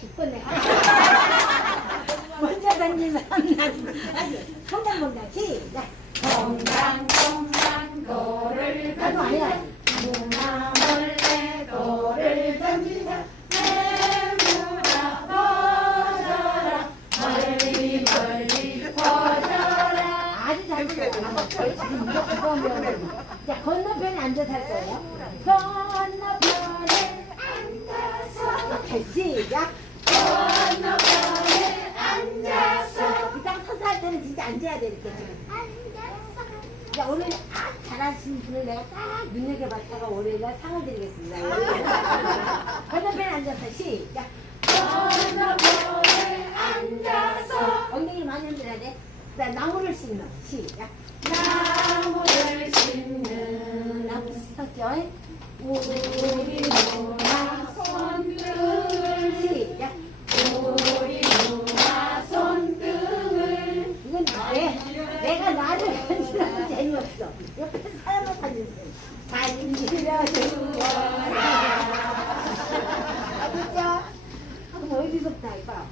죽겠네. 먼저 던지면 한번 본다. 시작. 동강 동강 돌을 나도 안 해야지. 무나 몰래 돌을 던지자. 자, 건너편에 앉아서 할 거예요. 건너편에 앉아서. 시작. 진짜 앉아야 돼, 이렇게. 자, 오늘 딱 잘하신 분을 내가 딱 눈여겨봤다가 올해가 상을 드리겠습니다. 건너편에 앉아서 시작. 건너편에 앉아서 엉덩이를 많이 흔들어야 돼. 자, 나무를 심는 시작. 나무를 심는 나무? 우리 내가 나를 흔들어도 재미없어. 옆에 사람을 흔들어 주어라. 알겠죠? 그럼 어디서부터 할까?